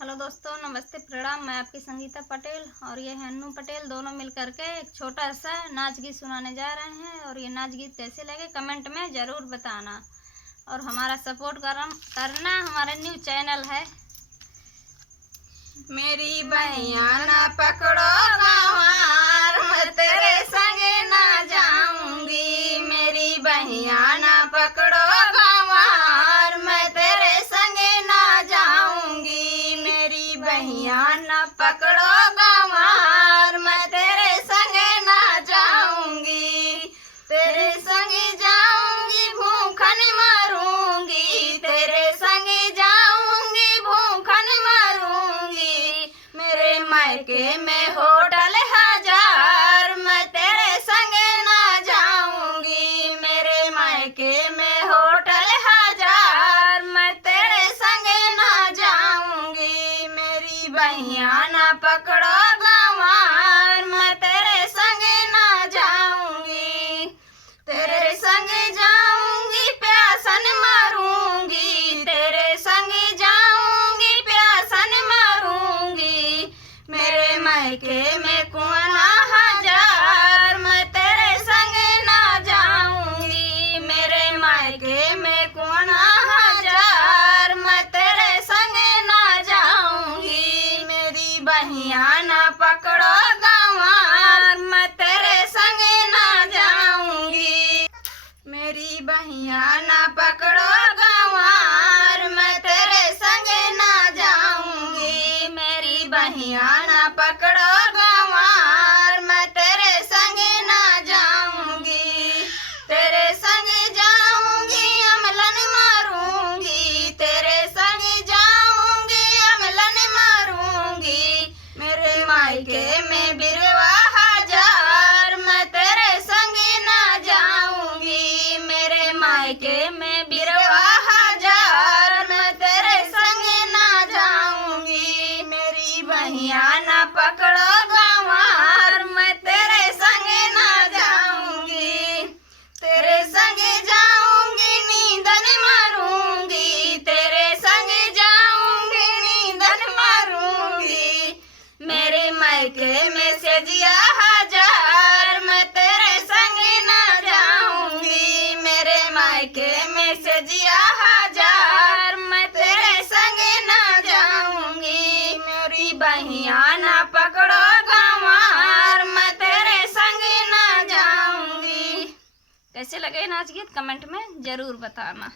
Hello दोस्तों, नमस्ते, प्रणाम। मैं आपकी संगीता पटेल और ये है अन्नू पटेल। दोनों मिलकर के एक छोटा सा नाच गीत सुनाने जा रहे हैं और ये नाच गीत कैसे लगे कमेंट में ज़रूर बताना और हमारा सपोर्ट करना। हमारा न्यू चैनल है। मेरी बहिया ना पकड़ो गंवार, मैं तेरे संगे ना जाऊंगी। मेरी बहिया ना पकड़ो गंवार, मैं तेरे संगे ना जाऊंगी। मेरी बहिया ना पकड़ो गंवार, मैं तेरे संगे ना जाऊंगी। तेरे संगे जाऊंगी भूखन मरूंगी, तेरे संगे जाऊंगी भूखन मरूंगी। मेरे मायके में होटल हजार, मैं तेरे संगे ना जाऊंगी। मेरे मायके में होटल हजार, मैं तेरे संगे ना जाऊंगी। मेरी बहिया ना पकड़ो गंवार, मैं तेरे संगे ना जाऊंगी। तेरे संगे जाऊंगी प्यासन मरूंगी, तेरे संगे जाऊंगी प्यासन मरूंगी। मेरे मायके में कुआं हजार, मैं तेरे संगे ना जाऊंगी। मेरे मायके में कुआं हजार, मैं तेरे संगे ना जाऊंगी। मेरी बहिया ना पकड़ो गंवार, मैं तेरे संगे ना जाऊंगी। मेरी बहिया ना पकड़ो गंवार, मैं तेरे संगे ना जाऊंगी। मेरी बहिया ना पकड़ो गंवार, मैं तेरे संगे ना जाऊंगी। तेरे संगे जाऊंगी अमलन मारूंगी, तेरे संगे जाऊंगी अमलन मारूंगी। मेरे मायके में बिरवा हजार, मैं तेरे संगे ना जाऊंगी। मेरे मायके में बिरवा हजार, मैं तेरे संगे ना जाऊंगी। मेरी बहिया ना पकड़ो गंवार, मैं तेरे संगे ना जाऊंगी। तेरे संगे जाऊंगी नींदन मारूंगी, तेरे संगे जाऊंगी नींदन मारूंगी। मेरे मायके में सजिया हजार, मैं तेरे संगे ना जाऊंगी। मेरे मायके में सजिया हजार, मैं तेरे संगे ना जाऊंगी। मेरी बहिया ना पकड़ो गंवार, मैं तेरे संगे ना जाऊंगी। कैसे लगे नाच गीत कमेंट में ज़रूर बताना।